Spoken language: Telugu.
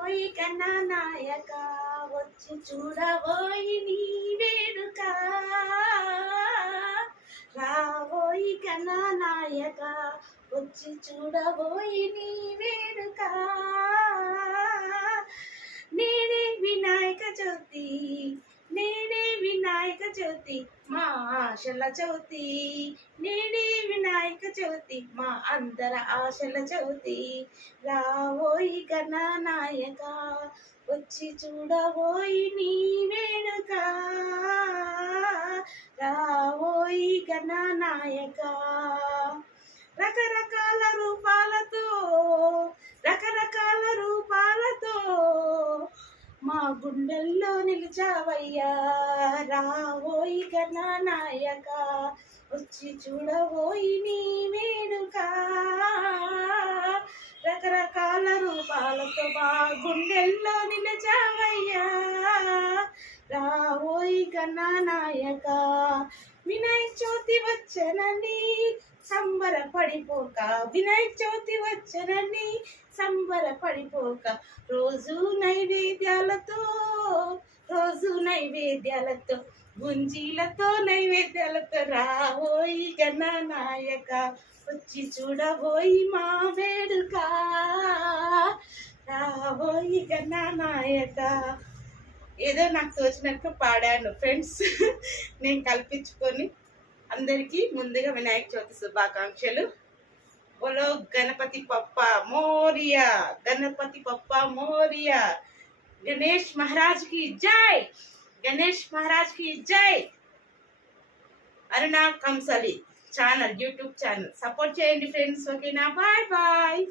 రావోయి కన్నా నాయక వచ్చి చూడబోయి నీ వేడుక రావోయి కన్నా నాయక వచ్చి చూడబోయి నీ వేడుక నేనే వినాయక చవితి నేనే వినాయక చవితి మా ఆశల చవితి నేనే వినాయక చవితి మా అందర ఆశల చవితి రావోయి గణనాయక వచ్చి చూడబోయి నీ వేడుక రావోయి గణనాయక రకరకాల రూపాలతో రకరకాల రూపాలతో మా గుండెల్లో నిలిచావయ్యా రావోయి గణనాయక వచ్చి చూడబోయి నీ వేడుక రకరకాల రూపాలతో మా గుండెల్లో నిలిచావయ్యా రావోయి గణనాయక వినాయక చవితి వచ్చనని సంబరపడిపోక వినాయక చవితి వచ్చనని సంబరపడిపోక రోజు నైవేద్యాలతో గుంజీలతో నైవేద్యాలతో రావోయి గణనాయక వచ్చి చూడబోయి మా వేడుక రావోయి గణనాయక ఏదో నాకు తోచినట్టు పాడాను ఫ్రెండ్స్. నేను కల్పించుకొని అందరికీ ముందుగా వినాయక చవితి శుభాకాంక్షలు. बोलो गणपति पप्पा मोरिया, गणपति पप्पा मोरिया, गणेश महाराज की जय, गणेश महाराज की जय. Aruna Kansali channel YouTube channel support చేయండి ఫ్రెండ్స్. ఓకేనా? Bye bye.